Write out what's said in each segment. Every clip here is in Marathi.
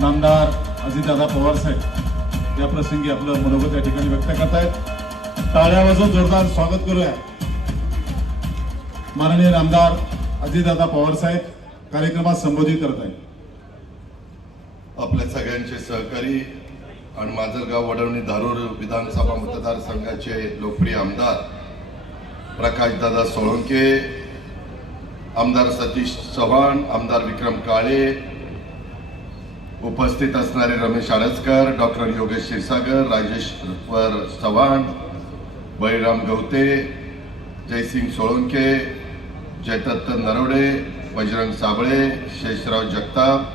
नामदार अजितदादा पवार साहेब या प्रसंगी आपलं मनोगत या ठिकाणी व्यक्त करतायत. टाळ्या वाजवून जोरदार स्वागत करूया. माननीय नामदार अजितदादा पवार साहेब कार्यक्रमात संबोधित करत आहेत आपल्या सगळ्यांचे सहकारी आणि माजलगाव वडवणी धारूर विधानसभा मतदारसंघाचे लोकप्रिय आमदार प्रकाशदादा सोळंके आमदार सतीश चव्हाण आमदार विक्रम काळे उपस्थित असणारे रमेश आडसकर डॉक्टर योगेश क्षीरसागर राजेश्वर चव्हाण बळीराम गवते जयसिंग सोळंके जयदत्त नरवडे बजरंग साबळे शेषराव जगताप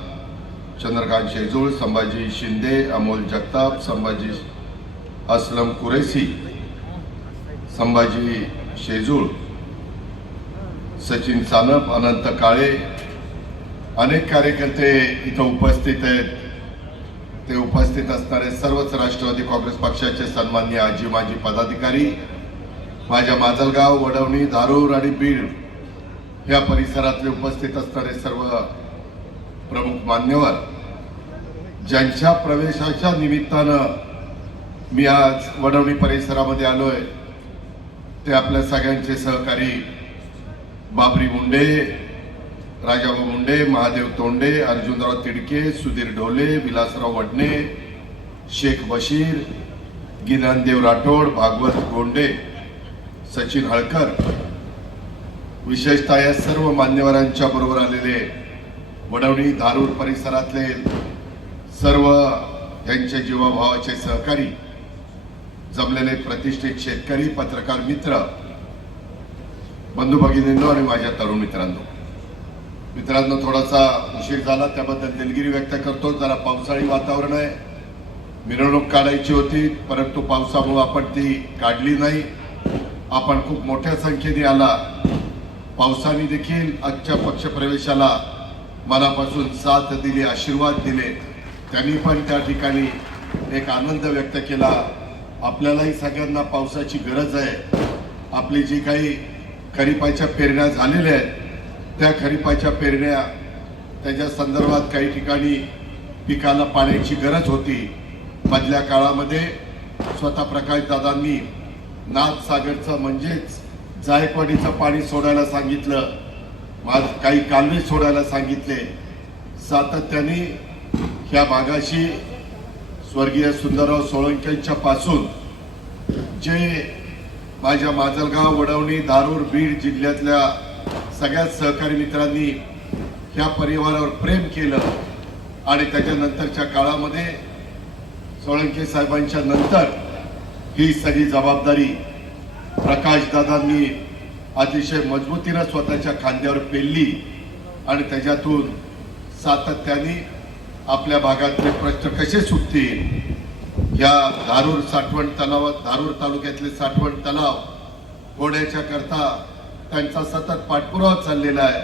चंद्रकांत शेजूळ संभाजी शिंदे अमोल जगताप संभाजी असलम कुरेसी संभाजी शेजूळ सचिन सानप अनंत काळे अनेक कार्यकर्ते इथं उपस्थित आहेत. ते उपस्थित असणारे सर्वच राष्ट्रवादी काँग्रेस पक्षाचे सन्मान्य आजी माजी पदाधिकारी माझ्या माजलगाव वडवणी धारूर आणि बीड या परिसरातले उपस्थित असणारे सर्व प्रमुख मान्यवर ज्यांच्या प्रवेशाच्या निमित्तानं मी आज वडवणी परिसरामध्ये आलोय. ते आपल्या सगळ्यांचे सहकारी बाबरी मुंडे राजाभाऊ मुंडे महादेव तोंडे अर्जुनराव तिडके सुधीर ढोले विलासराव वडणे शेख बशीर गिनानदेव राठोड भागवत गोंडे सचिन हळकर. विशेषतः या सर्व मान्यवरांच्या बरोबर आलेले वडवणी धारूर परिसरातले सर्व यांचे जीवाभावाचे सहकारी जमलेले प्रतिष्ठित शेतकरी पत्रकार मित्र बंधू भगिनींनो आणि माझ्या तरुण मित्रांनो. मित्रांनो थोडासा उशीर झाला त्याबद्दल दिलगिरी व्यक्त करतो. जरा पावसाळी वातावरण आहे. मिरवणूक काढायची होती परंतु पावसामुळे आपण ती काढली नाही. आपण खूप मोठ्या संख्येने आला. पावसाने देखील आजच्या पक्षप्रवेशाला मनापासून साथ दिली आशीर्वाद दिले. त्यांनी पण त्या ठिकाणी एक आनंद व्यक्त केला. आपल्यालाही सगळ्यांना पावसाची गरज आहे. आपली जी काही खरीपाच्या पेरण्या झालेल्या आहेत त्या खरीपाच्या पेरण्या त्याच्या संदर्भात काही ठिकाणी पिकाला पाण्याची गरज होती. मधल्या काळामध्ये स्वतः प्रकाशदादांनी नाथसागरचं म्हणजेच जायकवाडीचं पाणी सोडायला सांगितलं. माझ काही कालवे सोडायला सांगितले. सातत्याने ह्या भागाशी स्वर्गीय सुंदरराव सोळंक्यांच्या पासून जे माझ्या माजलगाव वडवणी धारूर बीड जिल्ह्यातल्या सगळ्या सहकारी मित्रांनी ह्या परिवारावर प्रेम केलं आणि त्याच्यानंतरच्या काळामध्ये सोळंके साहेबांच्या नंतर ही सगळी जबाबदारी प्रकाशदादांनी अतिशय मजबूतीनं स्वतःच्या खांद्यावर पेलली आणि त्याच्यातून सातत्याने आपल्या भागातले प्रश्न कसे सुटतील? या धारूर साठवण तलावात धारूर तालुक्यातले साठवण तलाव होण्याच्या करता त्यांचा सतत पाठपुरावा चाललेला आहे.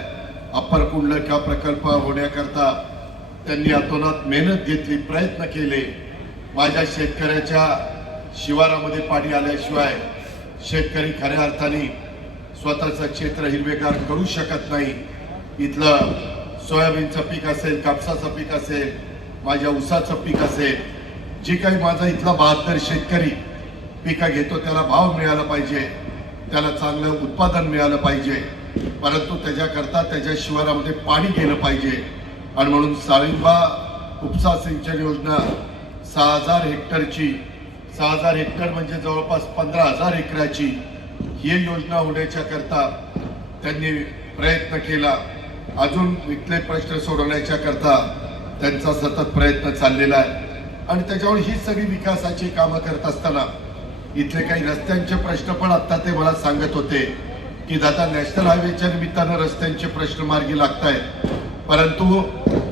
अप्पर किंवा प्रकल्प होण्याकरता त्यांनी अतोनात मेहनत घेतली प्रयत्न केले. माझ्या शेतकऱ्याच्या शिवारामध्ये पाणी आल्याशिवाय शेतकरी खऱ्या अर्थाने स्वतःचं क्षेत्र हिरवेगार करू शकत नाही. इथलं सोयाबीनचं पीक असेल कापसाचं पीक असेल माझ्या ऊसाचं पीक असेल जे काही माझा इथला बहात्तर शेतकरी पिकं घेतो त्याला भाव मिळाला पाहिजे. त्याला चांगलं उत्पादन मिळालं पाहिजे. परंतु त्याच्याकरता त्याच्या शिवारामध्ये पाणी गेलं पाहिजे. आणि म्हणून साळिंबा उपसा सिंचन योजना सहा हजार हेक्टरची सहा हजार हेक्टर म्हणजे जवळपास पंधरा हजार एकराची ही योजना होण्याच्याकरता त्यांनी प्रयत्न केला. अजून इथले प्रश्न सोडवण्याच्या करता त्यांचा सतत प्रयत्न चाललेला आहे. आणि त्याच्यावर ही सगळी विकासाची कामं करत असताना इथले काही रस्त्यांचे प्रश्न पण आता ते मला सांगत होते की दादा नॅशनल हायवेच्या निमित्तानं रस्त्यांचे प्रश्न मार्गी लागत आहेत परंतु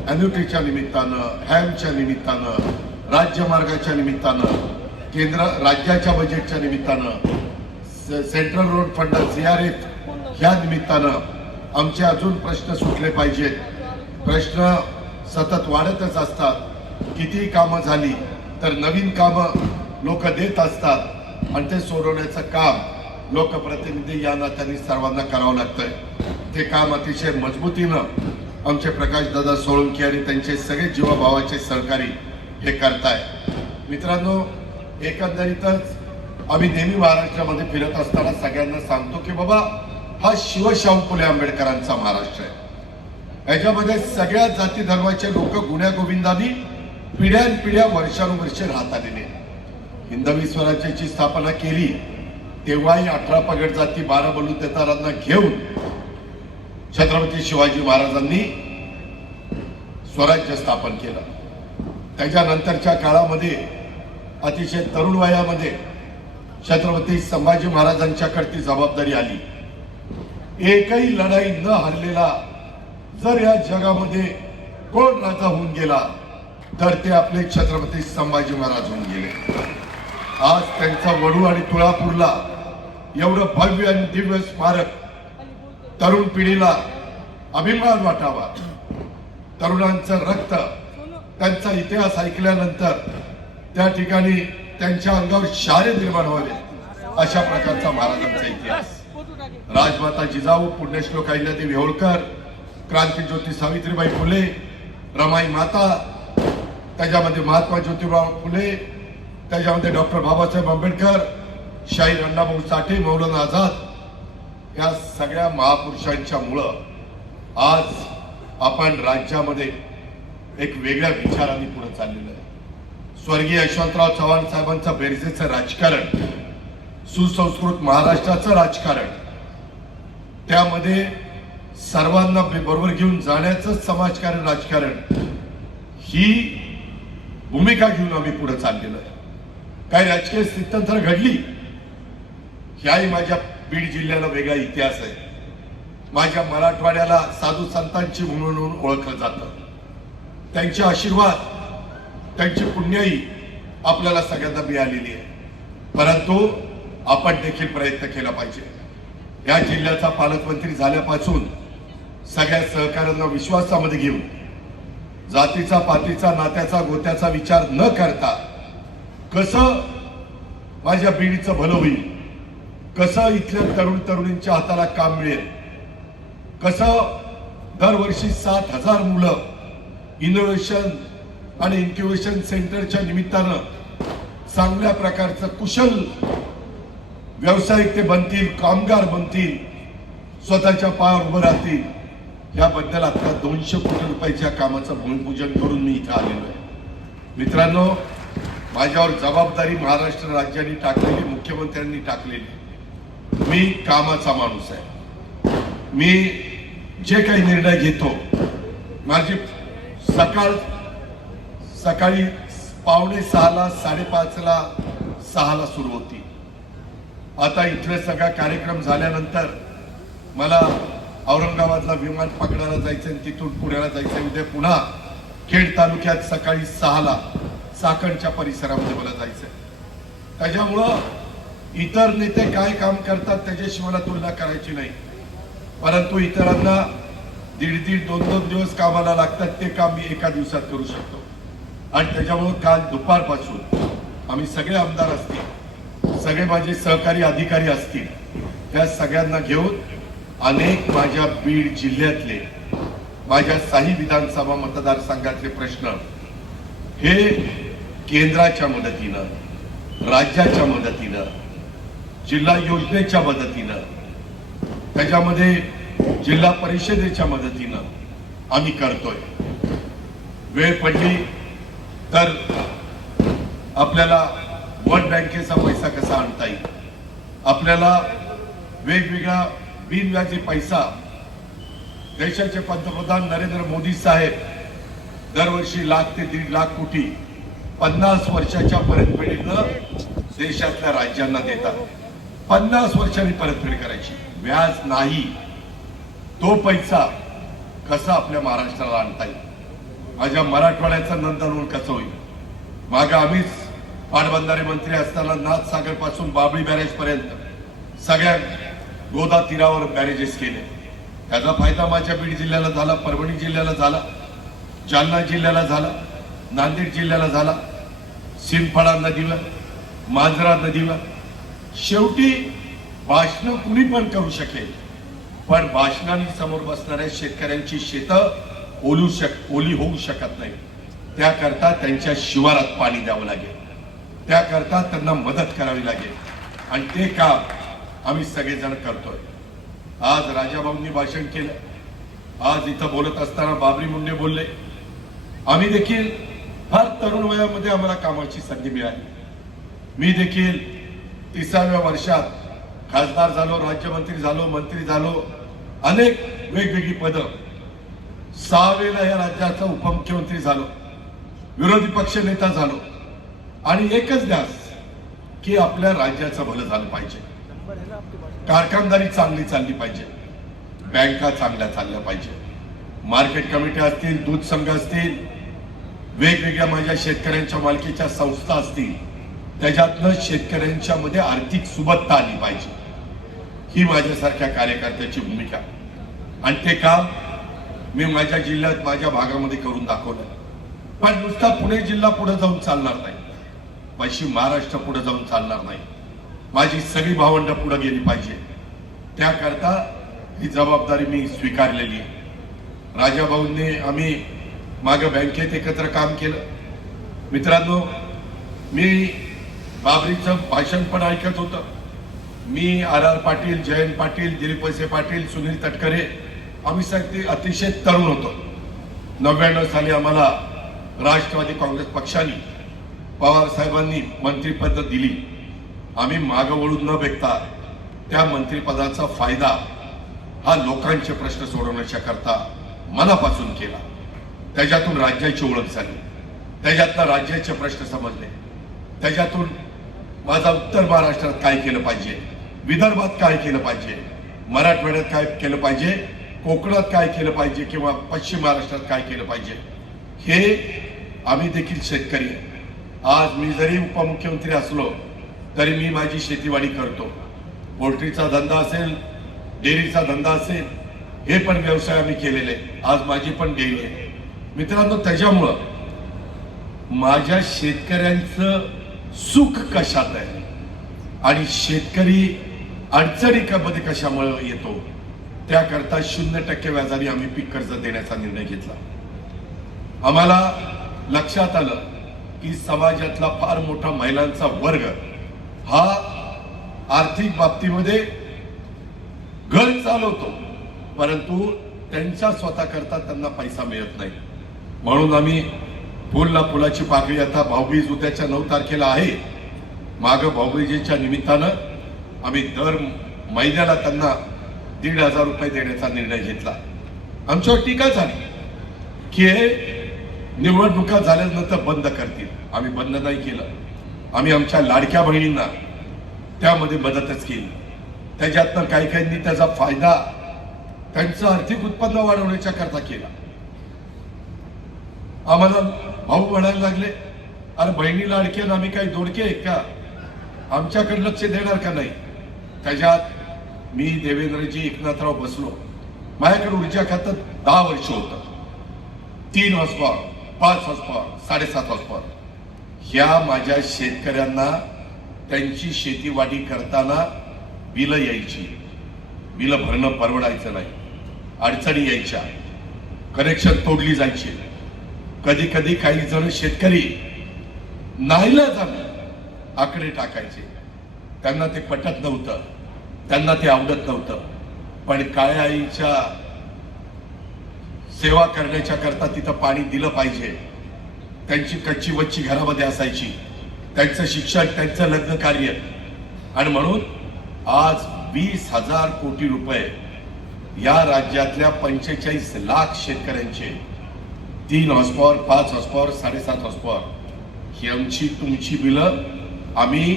अन्युटीच्या निमित्तानं हॅमच्या निमित्तानं राज्यमार्गाच्या निमित्तानं केंद्र राज्याच्या बजेटच्या निमित्तानं सेंट्रल रोड फंड सीआरएफ ह्या निमित्तानं आमचे अजून प्रश्न सुटले पाहिजेत. प्रश्न सतत वाढतच असतात. किती कामं झाली तर नवीन कामं लोक देत असतात. आणि ते सोडवण्याचं काम लोकप्रतिनिधी या नात्याने सर्वांना करावं लागतंय ते काम अतिशय मजबूतीनं आमचे प्रकाशदादा सोळंकी आणि त्यांचे सगळे जीवाभावाचे सहकारी हे करताय मित्रांनो एकंदरीतच आम्ही नेहमी महाराष्ट्रामध्ये फिरत असताना सगळ्यांना सांगतो की बाबा हा शिवशाहू फुले आंबेडकरांचा महाराष्ट्र आहे याच्यामध्ये सगळ्या जाती धर्माचे लोक गुण्यागोविंदांनी पिढ्यानपिढ्या वर्षानुवर्षे राहत आलेले आहेत. हिंदवी स्वराज्याची स्थापना केली तेव्हाही अठरा पगड जाती बारा बलुतेदारांना घेऊन छत्रपती शिवाजी महाराजांनी स्वराज्य स्थापन केलं. त्याच्यानंतरच्या काळामध्ये अतिशय तरुण वयामध्ये छत्रपती संभाजी महाराजांच्याकडे ती जबाबदारी आली. एकही लढाई न हरलेला जर या जगामध्ये कोण राजा होऊन गेला तर ते आपले छत्रपती संभाजी महाराज होऊन गेले. आज त्यांचा वडू आणि तुळापूरला एवढं भव्य आणि दिव्य स्मारक तरुण पिढीला अभिमान वाटावा. तरुणांचं रक्त त्यांचा इतिहास ऐकल्यानंतर त्या ठिकाणी त्यांच्या अंगावर शारे निर्माण व्हावे अशा प्रकारचा महाराजांचा इतिहास. राजमाता जिजाऊ पुण्यश्लोक अहिल्यादेवी होळकर क्रांतीज्योती सावित्रीबाई फुले रमाई माता त्याच्यामध्ये महात्मा ज्योतिबा फुले त्याच्यामध्ये डॉक्टर बाबासाहेब आंबेडकर शाहीर अण्णाभाऊ साठे मौलाना आझाद या सगळ्या महापुरुषांच्या मुळं आज आपण राज्यामध्ये एक वेगळ्या विचाराने पुढे चाललेलं आहे. स्वर्गीय यशवंतराव चव्हाण साहेबांचं बेरजेचं राजकारण सुसंस्कृत महाराष्ट्राचं राजकारण त्यामध्ये सर्वांना बरोबर घेऊन जाण्याचं समाजकारण राजकारण ही भूमिका घेऊन आम्ही पुढे चाललेलं आहे. काही राजकीय स्थित्यंतर घडली? ह्याही माझ्या बीड जिल्ह्याला वेगळा इतिहास आहे. माझ्या मराठवाड्याला साधू संतांची म्हणून ओळखलं जातं. त्यांचे आशीर्वाद त्यांची पुण्याई आपल्याला सगळ्यांना मिळालेली आहे. परंतु आपण देखील प्रयत्न केला पाहिजे. या जिल्ह्याचा पालकमंत्री झाल्यापासून सगळ्या सहकाऱ्यांना विश्वासामध्ये घेऊन जातीचा पातीचा नात्याचा गोत्याचा विचार न करता कसं माझ्या पिढीचं भलं होईल? कसं इथल्या तरुण तरुणींच्या हाताला काम मिळेल? कसं दरवर्षी सात हजार मुलं इनोव्हेशन आणि इन्क्युबेशन सेंटरच्या निमित्तानं चांगल्या प्रकारचं कुशल व्यावसायिक ते बनतील कामगार बनतील स्वतःच्या पायावर उभं राहतील याबद्दल आता दोनशे कोटी रुपयाच्या कामाचं भूमिपूजन करून मी इथं आलेलो आहे. मित्रांनो माझ्यावर जबाबदारी महाराष्ट्र राज्याने टाकलेली मुख्यमंत्र्यांनी टाकलेली. मी कामाचा माणूस आहे. मी जे काही निर्णय घेतो माझी सकाळ सकाळी पावणे सहाला साडेपाचला सहाला सुरू होती. आता इथले सगळा कार्यक्रम झाल्यानंतर मला औरंगाबादला विमान पकडायला जायचं आणि तिथून पुण्याला जायचं उद्या पुन्हा खेड तालुक्यात सकाळी सहाला साकणच्या परिसरामध्ये मला जायचंय. त्याच्यामुळं इतर नेते काय काम करतात त्याच्याशी मला तुलना करायची नाही. परंतु इतरांना दीड दीड दोन दोन दिवस कामाला लागतात ते काम मी एका दिवसात करू शकतो. आणि त्याच्यामुळं काल दुपारपासून आम्ही सगळे आमदार असतील सगळे माझे सहकारी अधिकारी असतील त्या सगळ्यांना घेऊन अनेक माझ्या बीड जिल्ह्यातले माझ्या साही विधानसभा मतदारसंघातले प्रश्न हे केंद्राच्या मदतीनं राज्याच्या मदतीनं जिल्हा योजनेच्या मदतीनं त्याच्यामध्ये जिल्हा परिषदेच्या मदतीनं आम्ही करतोय. वेळ पडली तर आपल्याला वर्ल्ड बँकेचा पैसा कसा आणता येईल? आपल्याला वेगवेगळा बिनव्याजी पैसा देशाचे पंतप्रधान नरेंद्र मोदी साहेब दरवर्षी लाख ते दीड लाख कोटी पन्नास वर्षाच्या परतफेडीनं देशातल्या राज्यांना देतात. पन्नास वर्षांनी परतफेड करायची. व्याज नाही. तो पैसा कसा आपल्या महाराष्ट्राला आणता येईल? माझ्या मराठवाड्याचा नंदनवन कसं होईल? माग आम्हीच पाटबंधारे मंत्री असताना नाथसागरपासून बाबळी बॅरेज पर्यंत सगळ्या गोदा तीरावर बॅरेजेस केले. त्याचा फायदा माझ्या बीड जिल्ह्याला झाला परभणी जिल्ह्याला झाला जालना जिल्ह्याला झाला. नांदेड जिल्ह्याला झाला. सिंदफळा नदीवर मांजरा नदीवर शेवटी भाषण कुणी पण करू शकेल. पण भाषणाने समोर बसणाऱ्या शेतकऱ्यांची शेतं ओलू शक ओली होऊ शकत नाही. त्याकरता त्यांच्या शिवारात पाणी द्यावं लागेल. त्याकरता त्यांना मदत करावी लागेल. आणि ते काम आम्ही सगळेजण करतोय. आज राजाभाऊंनी भाषण केलं. आज इथं बोलत असताना बाबरी मुंडे बोलले. आम्ही देखील फार तरुण वयामध्ये आम्हाला कामाची संधी मिळाली. मी देखील तिसाव्या वर्षात खासदार झालो राज्यमंत्री झालो मंत्री झालो. अनेक वेगवेगळी पदं सहावेला या राज्याचा उपमुख्यमंत्री झालो विरोधी पक्ष नेता झालो. आणि एकच ध्यास की आपल्या राज्याचं भलं झालं पाहिजे. कारखानदारी चांगली चालली पाहिजे. बँका चांगल्या चालल्या पाहिजे. मार्केट कमिटी असतील दूध संघ असतील वेगवेगळ्या माझ्या शेतकऱ्यांच्या मालकीच्या संस्था असतील त्याच्यातनं शेतकऱ्यांच्या मध्ये आर्थिक सुबत्ता आली पाहिजे. ही माझ्यासारख्या कार्यकर्त्याची भूमिका. आणि ते काम मी माझ्या जिल्ह्यात माझ्या भागामध्ये करून दाखवलं पण नुसता पुणे जिल्हा पुढे जाऊन चालणार नाही. पश्चिम महाराष्ट्र पुढे जाऊन चालणार नाही. माझी सगळी भावंड पुढे गेली पाहिजे. त्याकरता ही जबाबदारी मी स्वीकारलेली आहे. राजाभाऊंनी आम्ही माग बँकेत एकत्र काम केलं. मित्रांनो मी बाबरीचं भाषण पण ऐकत होतं. मी आर आर पाटील जयंत पाटील दिलीप वैसे पाटील सुनील तटकरे आम्ही सगळे अतिशय तरुण होतो. नव्याण्णव साली आम्हाला राष्ट्रवादी काँग्रेस पक्षाने पवार साहेबांनी मंत्रिपद दिली. आम्ही माग वळून न भेटता त्या मंत्रिपदाचा फायदा हा लोकांचे प्रश्न सोडवण्याच्या करता मनापासून केला. त्याच्यातून राज्याची ओळख झाली. त्याच्यातनं राज्याचे प्रश्न समजले. त्याच्यातून माझा उत्तर महाराष्ट्रात काय केलं पाहिजे? विदर्भात काय केलं पाहिजे? मराठवाड्यात काय केलं पाहिजे? कोकणात काय केलं पाहिजे? किंवा पश्चिम महाराष्ट्रात काय केलं पाहिजे? हे आम्ही देखील शेतकरी आज मी जरी उपमुख्यमंत्री असलो तरी मी माझी शेतीवाडी करतो. पोल्ट्रीचा धंदा असेल डेअरीचा धंदा असेल हे पण व्यवसाय आम्ही केलेले आहे. आज माझी पण डेअरी आहे. मित्रांनो त्याच्यामुळं माझ्या शेतकऱ्यांचं सुख कशात आहे? आणि शेतकरी अडचणी मध्ये कशामुळे येतो? त्याकरता शून्य टक्के व्याजाने आम्ही पीक कर्ज देण्याचा निर्णय घेतला. आम्हाला लक्षात आलं की समाजातला फार मोठा महिलांचा वर्ग हा आर्थिक बाबतीमध्ये घर चालवतो. परंतु त्यांच्या स्वतः करता त्यांना पैसा मिळत नाही. म्हणून आम्ही फुलला फुलाची पाकळी आता भाऊबीज उद्याच्या नऊ तारखेला आहे. माग भाऊबीजेच्या निमित्तानं आम्ही दर महिन्याला त्यांना दीड हजार रुपये देण्याचा निर्णय घेतला. आमच्यावर टीका झाली की हे निवडणुका झाल्यानंतर बंद करतील. आम्ही बंद नाही केलं. आम्ही आमच्या लाडक्या बहिणींना त्यामध्ये मदतच केली. त्याच्यातनं काही काहींनी त्याचा फायदा त्यांचं आर्थिक उत्पन्न वाढवण्याच्या करता केला. आम्हाला भाऊ म्हणायला लागले अरे बहिणी लाडके आणि आम्ही काही दोडके आहेत का? आमच्याकडे लक्ष देणार का नाही? त्याच्यात मी देवेंद्रजी एकनाथराव बसलो. माझ्याकडे ऊर्जा खात्यात दहा वर्ष होतं. तीन हॉस्पॉट पाच हॉस्पॉट साडेसात हॉस्पॉट ह्या माझ्या शेतकऱ्यांना त्यांची शेतीवाडी करताना बिलं यायची. बिलं भरणं परवडायचं नाही. अडचणी यायच्या. कनेक्शन तोडली जायची. कधी कधी काही जण शेतकरी नाहीला जाणं आकडे टाकायचे. त्यांना ते पटत नव्हतं. त्यांना ते आवडत नव्हतं. पण काळ्या आईच्या सेवा करण्याच्या करता तिथं पाणी दिलं पाहिजे. त्यांची कच्ची वच्ची घरामध्ये असायची. त्यांचं शिक्षण त्यांचं लग्न कार्य. आणि म्हणून आज वीस हजार कोटी रुपये या राज्यातल्या पंचेचाळीस लाख शेतकऱ्यांचे तीन हॉस्पॉर पाच हॉस्पॉर साडेसात हॉस्पॉर ही आमची तुमची बिलं आम्ही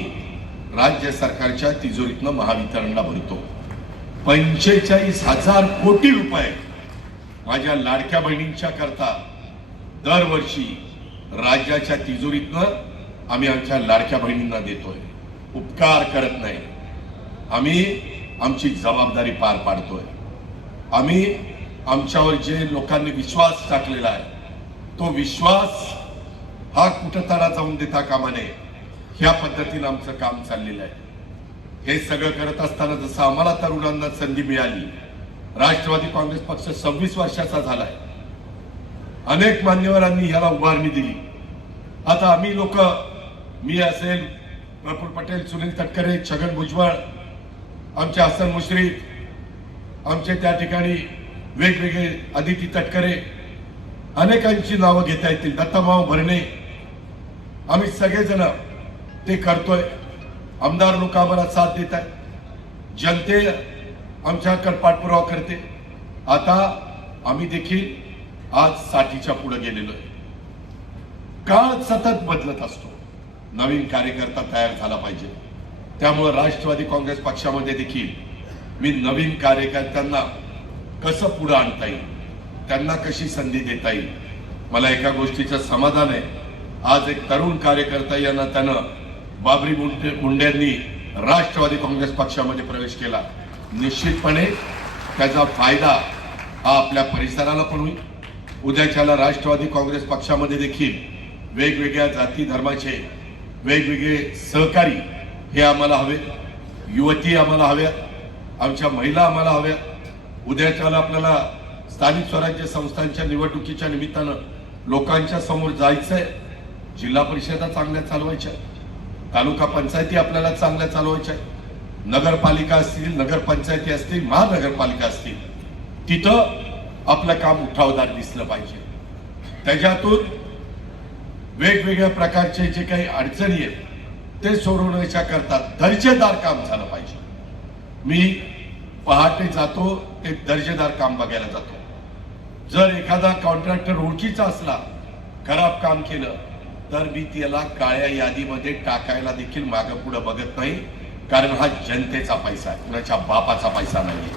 राज्य सरकारच्या तिजोरीतनं महावितरणला भरतो. पंचेचाळीस हजार कोटी रुपये माझ्या लाडक्या बहिणींच्या करता दरवर्षी राज्याच्या तिजोरीतनं आम्ही आमच्या लाडक्या बहिणींना देतोय. उपकार करत नाही. आम्ही आमची जबाबदारी पार पाडतोय. आम्ही आमच्यावर जे लोकांनी विश्वास टाकलेला आहे तो विश्वास हा कुठं तडा जाऊन देता कामा नये. ह्या पद्धतीनं आमचं काम चाललेलं आहे. हे सगळं करत असताना जसं आम्हाला तरुणांना संधी मिळाली राष्ट्रवादी काँग्रेस पक्ष सव्वीस वर्षाचा झालाय. अनेक मान्यवरांनी ह्याला उभारणी दिली. आता आम्ही लोक मी असेल प्रफुल पटेल सुनील तटकरे छगन भुजबळ आमचे हसन मुश्रीफ आमचे त्या ठिकाणी वेगवेगळे आदिती तटकरे अनेकांची नावं घेता येतील. दत्ताभाऊ भरणे. आम्ही सगळेजण ते करतोय. आमदार लोक आम्हाला साथ देत आहेत जनते आमच्याकडे पाठपुरावा करते. आता आम्ही देखील आज साठीच्या पुढे गेलेलो आहे. काळ सतत बदलत असतो. नवीन कार्यकर्ता तयार झाला पाहिजे. त्यामुळे राष्ट्रवादी काँग्रेस पक्षामध्ये देखील मी नवीन कार्यकर्त्यांना कसं पुढे आणता येईल? त्यांना कशी संधी देता येईल? मला एका गोष्टीचं समाधान आहे. आज एक तरुण कार्यकर्ता यांना त्यानं बाबरी मुंड्यांनी राष्ट्रवादी काँग्रेस पक्षामध्ये प्रवेश केला. निश्चितपणे त्याचा फायदा हा आपल्या परिसराला पण होईल. उद्याच्याला राष्ट्रवादी काँग्रेस पक्षामध्ये देखील वेगवेगळ्या जाती धर्माचे वेगवेगळे सहकारी हे आम्हाला हवे युवती आम्हाला हव्यात. आमच्या महिला आम्हाला हव्यात. उद्याच्याला आपल्याला स्थानिक स्वराज्य संस्थांच्या निवडणुकीच्या निमित्तानं लोकांच्या समोर जायचंय. जिल्हा परिषदा चांगल्या चालवायच्या. तालुका पंचायती आपल्याला चांगल्या चालवायच्या. नगरपालिका असतील नगरपंचायती असतील महानगरपालिका असतील तिथं आपलं काम उठावदार दिसलं पाहिजे. त्याच्यातून वेगवेगळ्या प्रकारचे जे काही अडचणी आहेत ते सोडवण्याच्या करता दर्जेदार काम झालं पाहिजे. मी पहाटे जातो ते दर्जेदार काम बघायला जातो. जर एखादा कॉन्ट्रॅक्टर ओळखीचा असला खराब काम केलं तर मी त्याला काळ्या यादीमध्ये टाकायला देखील मागं पुढं बघत नाही कारण हा जनतेचा पैसा आहे. कुणाच्या बापाचा पैसा नाही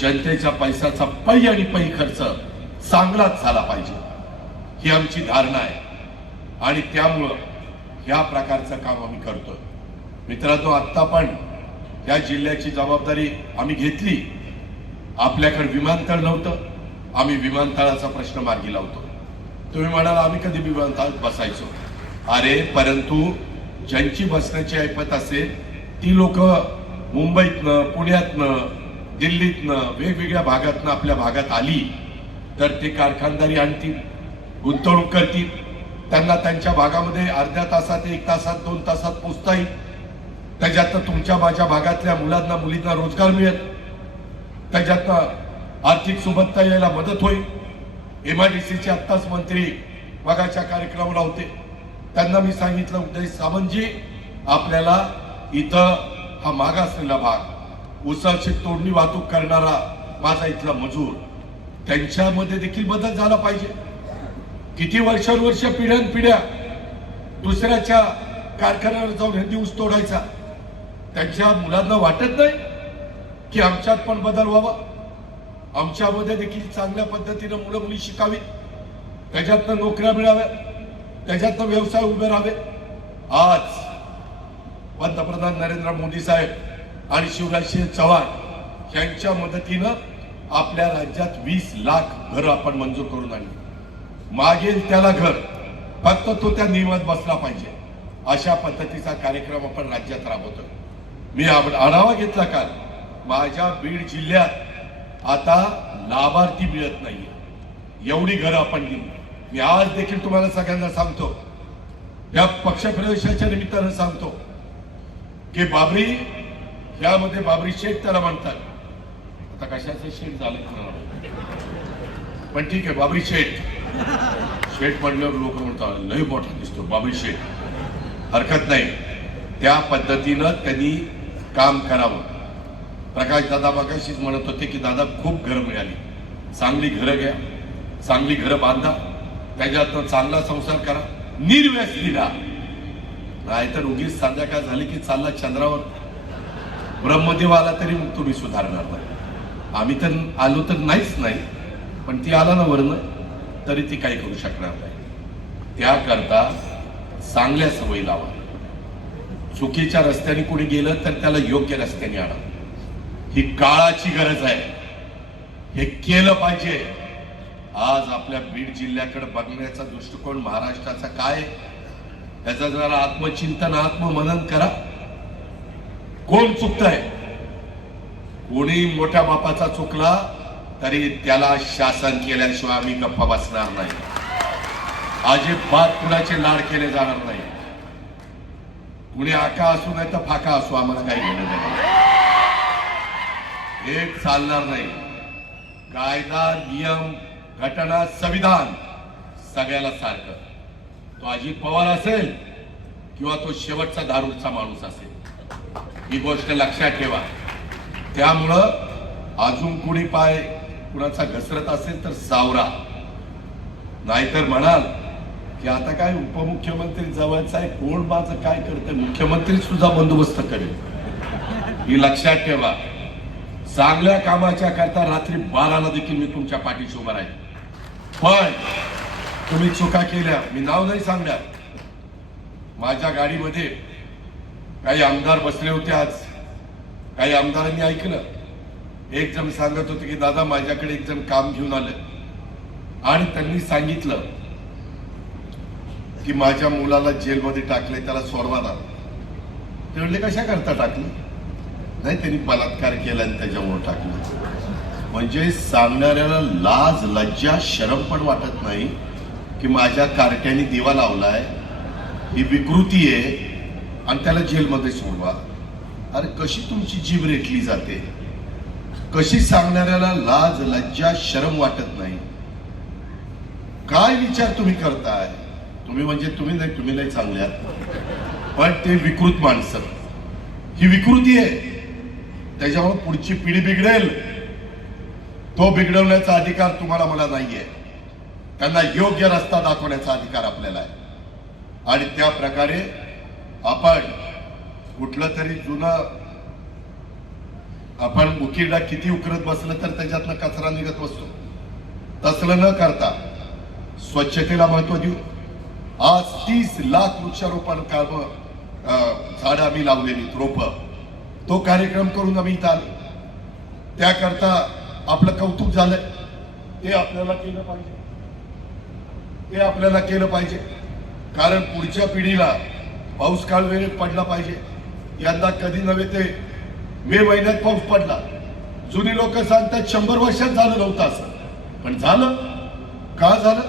जनतेच्या पैशाचा पै आणि पै खर्च चांगलाच झाला पाहिजे. ही आमची धारणा आहे. आणि त्यामुळं ह्या प्रकारचं काम आम्ही करतोय. मित्रांनो आत्ता पण या जिल्ह्याची जबाबदारी आम्ही घेतली. आपल्याकडे विमानतळ नव्हतं. आम्ही विमानतळाचा प्रश्न मार्गी लावतो. तुम्ही म्हणाल आम्ही कधी विमानतळात बसायचो? अरे परंतु ज्यांची बसण्याची ऐपत असेल ती लोक मुंबईतनं पुण्यातनं दिल्लीतनं वेगवेगळ्या भागातनं आपल्या भागात आली तर ते कारखानदारी आणतील गुंतवणूक करतील. त्यांना त्यांच्या भागामध्ये अर्ध्या तासात एक तासात दोन तासात पोचता येईल. त्याच्यातनं तुमच्या माझ्या भागातल्या मुलांना मुलींना रोजगार मिळेल. त्याच्यातनं आर्थिक सुबत्ता यायला मदत होईल. एमआयडीसीचे आत्ताच मंत्री मगाच्या कार्यक्रमाला होते. त्यांना मी सांगितलं उदय सावंतजी आपल्याला इथं हा मागासलेला भाग उसाची तोडणी वाहतूक करणारा माझा इथला मजूर त्यांच्यामध्ये देखील बदल झाला पाहिजे. किती वर्षानुवर्ष पिढ्यान पिढ्या दुसऱ्याच्या कारखान्यावर जाऊन हे दिवस तोडायचा. त्यांच्या मुलांना वाटत नाही की आमच्यात पण बदल व्हावा. आमच्यामध्ये देखील चांगल्या पद्धतीनं मुलं मुली शिकावीत. त्याच्यातनं नोकऱ्या मिळाव्या त्याच्यातनं व्यवसाय उभे राहावे. आज पंतप्रधान नरेंद्र मोदी साहेब आणि शिवराज सिंह चव्हाण यांच्या मदतीनं आपल्या राज्यात वीस लाख घर आपण मंजूर करून आणली. मागेल त्याला घर फक्त तो त्या नियमात बसला पाहिजे. अशा पद्धतीचा कार्यक्रम आपण राज्यात राबवतोय. मी आढ- आढावा घेतला काल. माझ्या बीड जिल्ह्यात आता लाभार्थी मिळत नाहीये. एवढी घरं आपण दिली मी आज देखील तुम्हाला सगळ्यांना सांगतो या पक्षप्रवेशाच्या निमित्तानं सांगतो की बाबरी यामध्ये बाबरी शेठ त्याला म्हणतात. आता कशाचं शेठ झालं की पण ठीक आहे बाबरी शेठ. शेठ म्हणल्यावर लोक म्हणतात लय मोठा दिसतो बाबरी शेठ. हरकत नाही. त्या पद्धतीनं त्यांनी काम करावं. प्रकाश दादा मगाशीच म्हणत होते की दादा खूप घरं मिळाली. चांगली घरं घ्या. चांगली घरं बांधा. त्याच्यातनं चांगला संसार करा. निर्व्यसनी राहा नाहीतर उगीच संध्याकाळ झाली की चालला चंद्रावर. ब्रह्मदेव आला तरी मग तुम्ही सुधारणार नाही. आम्ही तर आलो तर नाहीच नाही पण ती आला ना वरनं तरी ती काही करू शकणार नाही. त्याकरता चांगल्या सवयी लावा. चुकीच्या रस्त्याने कोणी गेलं तर त्याला योग्य रस्त्याने आणा. ही काळाची गरज आहे. हे केलं पाहिजे. आज आपल्या बीड जिल्ह्याकडे बघण्याचा दृष्टिकोन महाराष्ट्राचा काय? त्याचा जरा आत्मचिंतन आत्ममनन करा. कोण चुकतंय? कोणी मोठ्या बापाचा चुकला तरी त्याला शासन केल्याशिवाय आम्ही गप्पा बसणार नाही. अजिबात कुणाचे लाड केले जाणार नाही. कुणी आका असू नाही तर फाका असू आम्हाला काही घेणं नाही. हे चालणार नाही. कायदा नियम घटना संविधान सगळ्याला सारखं. तो अजित पवार असेल किंवा तो शेवटचा दारूचा माणूस असेल. ही गोष्ट लक्षात ठेवा. त्यामुळं अजून कुणी पाय कुणाचा घसरत असेल तर सावरा. नाहीतर म्हणाल की आता काय उपमुख्यमंत्री जवळचा आहे कोण माझं काय करतं? मुख्यमंत्री सुद्धा बंदोबस्त करेल. ही लक्षात ठेवा. चांगल्या कामाच्या करता रात्री बाराला देखील मी तुमच्या पाठीशी उभा राहील पण तुम्ही चुका केल्या मी नाव नाही सांगणार. माझ्या गाडीमध्ये काही आमदार बसले होते आज. काही आमदारांनी ऐकलं. एक जण सांगत होते की दादा माझ्याकडे एक जण काम घेऊन आलं. आणि त्यांनी सांगितलं की माझ्या मुलाला जेलमध्ये टाकले त्याला सोडवा दादा ते म्हणले कशा करता टाकलं? नाही त्यांनी बलात्कार केला आणि त्याच्यामुळे टाकलं. म्हणजे सांगणाऱ्याला लाज लज्जा शरम पण वाटत नाही की माझ्या कारट्याने दिवा लावलाय ही विकृती आहे आणि त्याला जेलमध्ये सोडवा. अरे कशी तुमची जीव रेटली जाते? कशी सांगणाऱ्याला लाज लज्जा शरम वाटत नाही? काय विचार तुम्ही करताय? तुम्ही म्हणजे तुम्ही नाही तुम्ही नाही चांगले पण ते विकृत माणसं. ही विकृती आहे. त्याच्यामुळे पुढची पिढी बिघडेल. तो बिघडवण्याचा अधिकार तुम्हाला मला नाहीये. त्यांना योग्य रस्ता दाखवण्याचा अधिकार आपल्याला आहे. आणि त्या प्रकारे आपण कुठलं तरी जुनं आपण उकिरडा किती उकरत बसलं तर त्याच्यातनं कचरा निघत बसतो. तसलं न करता स्वच्छतेला महत्त्व देऊ. आज तीस लाख वृक्षारोपण काम झाडं आम्ही लावलेली रोप. तो कार्यक्रम करून आम्ही इथं आलो. त्याकरता आपलं कौतुक झालंय. ते आपल्याला केलं पाहिजे. ते आपल्याला केलं पाहिजे. कारण पुढच्या पिढीला पाऊस काळ वेळेत पडला पाहिजे. यंदा कधी नव्हे ते मे महिन्यात पाऊस पडला. जुनी लोक सांगतात शंभर वर्षात झालं नव्हतं असं. पण झालं. का झालं?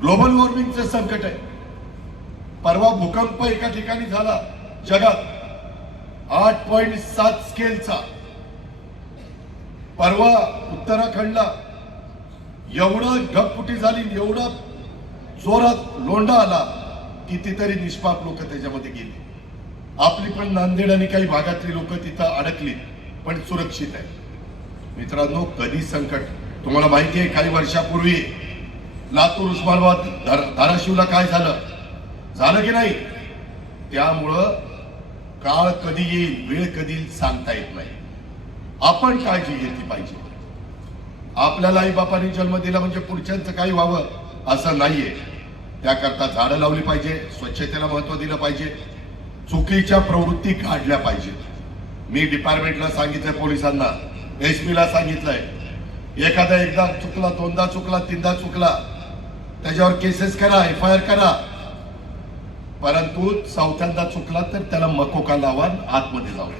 ग्लोबल वॉर्मिंगचं संकट आहे. परवा भूकंप एका ठिकाणी झाला. जगात. आठ पॉइंट सात स्केलचा. परवा उत्तराखंडला एवढं ढगफुटी झाली एवढा जोरात लोंढा आला कितीतरी निष्पाप लोक त्याच्यामध्ये गेली. आपली पण नांदेड आणि काही भागातली लोक तिथं अडकली पण सुरक्षित आहे मित्रांनो कधी संकट? तुम्हाला माहिती आहे काही वर्षापूर्वी लातूर उस्मानाबाद धार- धाराशिवला काय झालं? झालं की नाही? त्यामुळं काळ कधी येईल वेळ कधी सांगता येत नाही. आपण काळजी घेतली पाहिजे. आपल्याला आई बापाने जन्म दिला म्हणजे पुढच्यांचं काही व्हावं असं नाहीये. त्याकरता झाडं लावली पाहिजे स्वच्छतेला महत्त्व दिलं पाहिजे. चुकीच्या प्रवृत्ती काढल्या पाहिजेत मी डिपार्टमेंटला सांगितलंय पोलिसांना. एस पीला सांगितलंय. एखादा एकदा चुकला दोनदा चुकला तीनदा चुकला. त्याच्यावर केसेस करा एफ आय आर करा. परंतु चौथ्यांदा चुकला तर त्याला मकोका लावा आतमध्ये जाऊ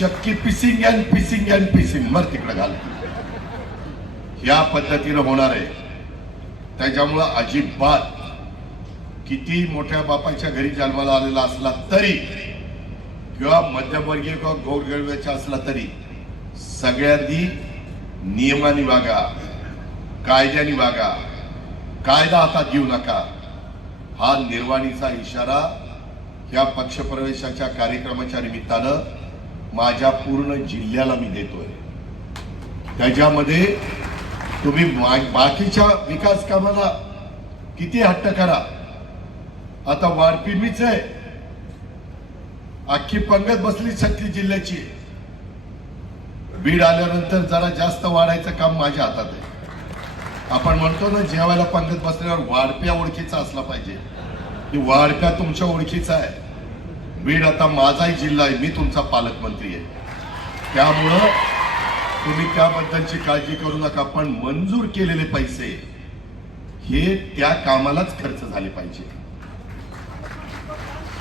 चक्की fishing and fishing and fishing. मर तिकडे घाल. या पद्धतीनं होणार आहे. त्याच्यामुळं अजिबात किती मोठ्या बापाच्या घरी जन्माला आलेला असला तरी किंवा मध्यमवर्गीय किंवा गौरगरव्याचा असला तरी सगळ्यांनी नियमाने वागा कायद्याने वागा. कायदा हातात घेऊ नका. हा निर्वाणीचा इशारा या पक्षप्रवेशाच्या कार्यक्रमाच्या निमित्तानं माझ्या पूर्ण जिल्ह्याला मी देतोय. त्याच्यामध्ये तुम्ही बाकीच्या विकास कामाला किती हट्ट करा? आता वाढपी मीच आहे. अख्खी पंगत बसली सक्ती जिल्ह्याची. बीड आल्यानंतर जरा जास्त वाढायचं काम माझ्या हातात आहे. आपण म्हणतो ना जेवायला पंगत बसल्यावर वाढप्या ओळखीचा असला पाहिजे. की वाढप्या तुमच्या ओळखीचा आहे. बीड आता माझाही जिल्हा आहे मी तुमचा पालकमंत्री आहे. त्यामुळं तुम्ही त्याबद्दलची काळजी करू नका पण मंजूर केलेले पैसे हे त्या कामालाच खर्च झाले पाहिजे.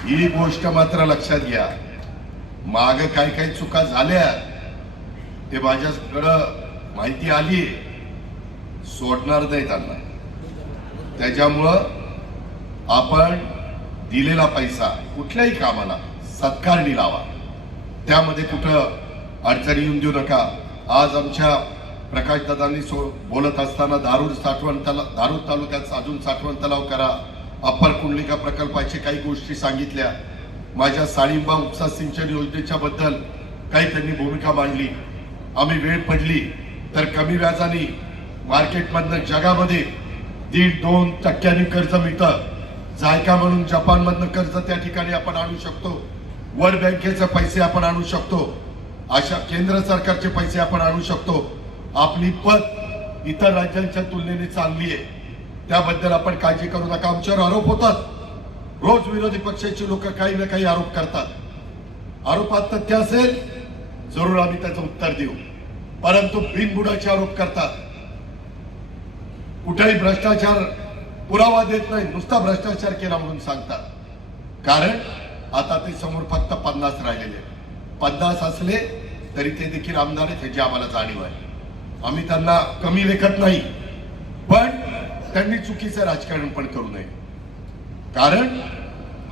ही गोष्ट मात्र लक्षात घ्या. माग काही काही चुका झाल्या ते माझ्याकडं माहिती आली सोडणार नाही त्यांना. त्याच्यामुळं आपण दिलेला पैसा कुठल्याही कामाला सत्कारणी लावा. त्यामध्ये कुठं अडचणी येऊन देऊ नका. आज आमच्या प्रकाशदादांनी सो बोलत असताना दारूर साठवण तलाव दारूर तालुक्यात अजून साठवण तलाव करा. अप्पर कुंडलिका प्रकल्पाची काही गोष्टी सांगितल्या. माझ्या साळिंबा उपसा सिंचन योजनेच्या बद्दल काही त्यांनी भूमिका मांडली. आम्ही वेळ पडली तर कमी व्याजाने मार्केटमधनं जगामध्ये दीड दोन टक्क्यांनी कर्ज मिळतं. जायका म्हणून जपानमधनं कर्ज त्या ठिकाणी आपण आणू शकतो. वर्ल्ड बँकेचे पैसे आपण आणू शकतो. अशा केंद्र सरकारचे पैसे आपण आणू शकतो. आपली पत इतर राज्यांच्या तुलनेने चांगली आहे. त्याबद्दल आपण काळजी करू नका. आमच्यावर आरोप होतात. रोज विरोधी पक्षाचे लोक काही ना काही आरोप करतात. आरोपात तथ्य असेल जरूर आम्ही त्याचं उत्तर देऊ. परंतु बिनबुडाचे आरोप करतात. कुठेही भ्रष्टाचार पुरावा देत नाही नुसता भ्रष्टाचार केला म्हणून सांगतात. कारण आता ते समोर फक्त पन्नास राहिलेले पन्नास असले तरी ते देखील आमदार आहेत ह्याची आम्हाला जाणीव आहे. आम्ही त्यांना कमी लेखत नाही पण त्यांनी चुकीचं राजकारण पण करू नये. कारण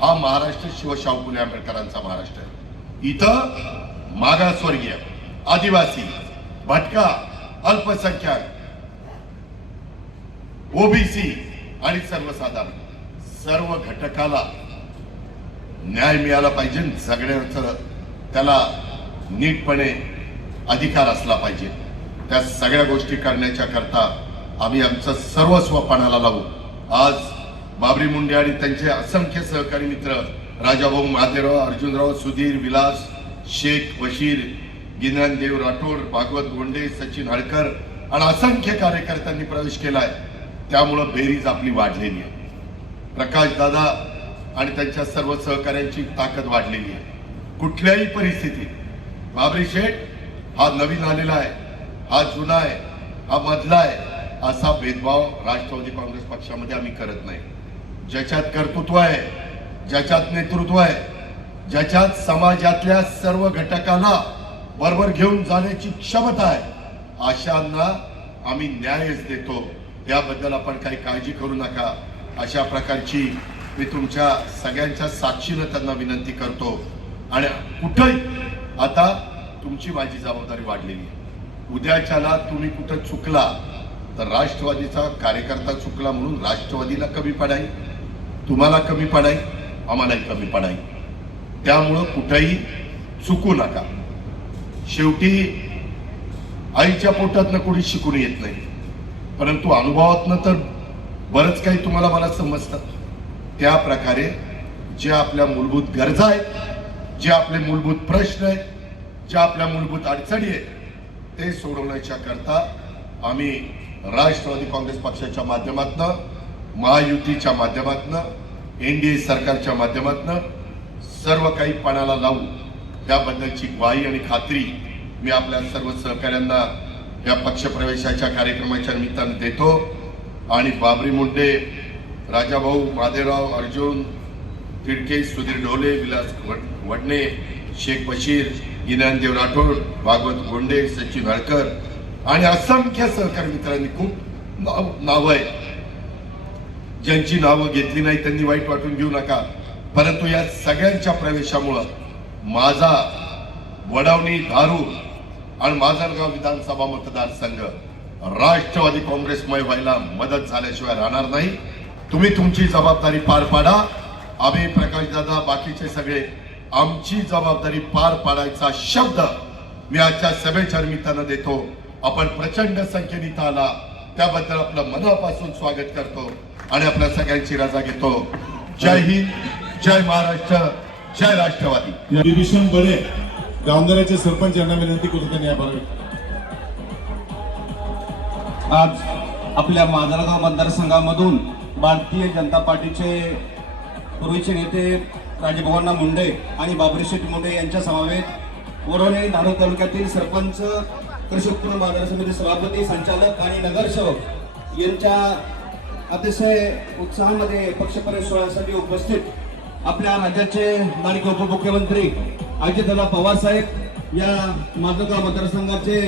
हा महाराष्ट्र शिवशाहू फुले आंबेडकरांचा महाराष्ट्र आहे. इथं मागासवर्गीय आदिवासी भटका अल्पसंख्याक ओबीसी आणि सर्वसाधारण सर्व घटकाला न्याय मिळाला पाहिजे. जगण्याचं त्याला नीटपणे अधिकार असला पाहिजे. त्या सगळ्या गोष्टी करण्याच्या करता आम्ही आमचं सर्वस्व पणाला लावू. आज बाबरी मुंडे आणि त्यांचे असंख्य सहकारी मित्र राजाभाऊ महादेवराव अर्जुनराव सुधीर विलास शेख बशीर गिनानदेव राठोड भागवत गोंडे सचिन हळकर आणि असंख्य कार्यकर्त्यांनी प्रवेश केला आहे त्यामुळं बेरीज आपली वाढलेली आहे. प्रकाश दादा आणि त्यांच्या सर्व सहकाऱ्यांची ताकद वाढलेली आहे. कुठल्याही परिस्थितीत. बाबरी शेठ हा नवीन आलेला आहे. हा जुना आहे. हा मधला आहे. असा भेदभाव राष्ट्रवादी काँग्रेस पक्षामध्ये आम्ही करत नाही. ज्याच्यात कर्तृत्व आहे ज्याच्यात नेतृत्व आहे ज्याच्यात समाजातल्या सर्व घटकांना बरोबर घेऊन जाण्याची क्षमता आहे अशांना आम्ही न्यायच देतो. याबद्दल आपण काही काळजी करू नका. अशा प्रकारची मी तुमच्या सगळ्यांच्या साक्षीनं त्यांना विनंती करतो. आणि कुठंही आता तुमची माझी जबाबदारी वाढलेली आहे. उद्याच्याला तुम्ही कुठं चुकला तर राष्ट्रवादीचा कार्यकर्ता चुकला म्हणून राष्ट्रवादीला कमी पडाई. तुम्हाला कमी पडाई आम्हालाही कमी पडाई. त्यामुळं कुठंही चुकू नका. शेवटी आईच्या पोटातनं कोणी शिकून येत नाही. परंतु अनुभवातनं तर बरंच काही तुम्हाला मला समजतं. त्या प्रकारे जे आपल्या मूलभूत गरजा आहेत जे आपले मूलभूत प्रश्न आहेत ज्या आपल्या मूलभूत अडचणी आहेत ते सोडवण्याच्या करता आम्ही राष्ट्रवादी काँग्रेस पक्षाच्या माध्यमातनं महायुतीच्या माध्यमातनं ए सरकारच्या माध्यमातनं सर्व काही पणाला लावू. त्याबद्दलची ग्वाही आणि खात्री मी आपल्या सर्व सहकाऱ्यांना या पक्षप्रवेशाच्या कार्यक्रमाच्या निमित्तानं देतो. आणि बाबरी मुंडे राजाभाऊ महादेवराव अर्जुन तिडके सुधीर ढोले विलास वडणे शेख बशीर इनानदेव राठोड भागवत गोंडे सचिन हळकर आणि असंख्य सहकारी मित्रांनी खूप नाव नावं आहेत. ज्यांची नावं घेतली नाही त्यांनी वाईट वाटून घेऊ नका. परंतु या सगळ्यांच्या प्रवेशामुळं माझा वडावणी धारू आणि माजलगाव विधानसभा मतदारसंघ राष्ट्रवादी काँग्रेसमय व्हायला मदत झाल्याशिवाय राहणार नाही. तुम्ही तुमची जबाबदारी पार पाडा. आम्ही प्रकाशदादा बाकीचे सगळे आमची जबाबदारी पार पाडायचा शब्द मी आजच्या सभेच्या निमित्तानं देतो. आपण प्रचंड संख्येने आला. त्याबद्दल आपलं मनापासून स्वागत करतो आणि आपल्या सगळ्यांची रजा घेतो. जय हिंद जय महाराष्ट्र जय राष्ट्रवादी. बरे गावंदऱ्याचे सरपंच यांना विनंती करतो त्यांनी याबाबत आज आपल्या माजलगाव मतदारसंघामधून भारतीय जनता पार्टीचे पूर्वीचे नेते राजभवना मुंडे आणि बाबरी शेठ मुंडे यांच्या समावेत वरोने धारूर तालुक्यातील सरपंच कृषी उत्पन्न बाजार समिती सभापती संचालक आणि नगरसेवक यांच्या अतिशय उत्साहामध्ये पक्षप्रवेश सोहळ्यासाठी उपस्थित आपल्या राज्याचे माणिक उपमुख्यमंत्री अजितदादा पवार साहेब या माजलगाव मतदारसंघाचे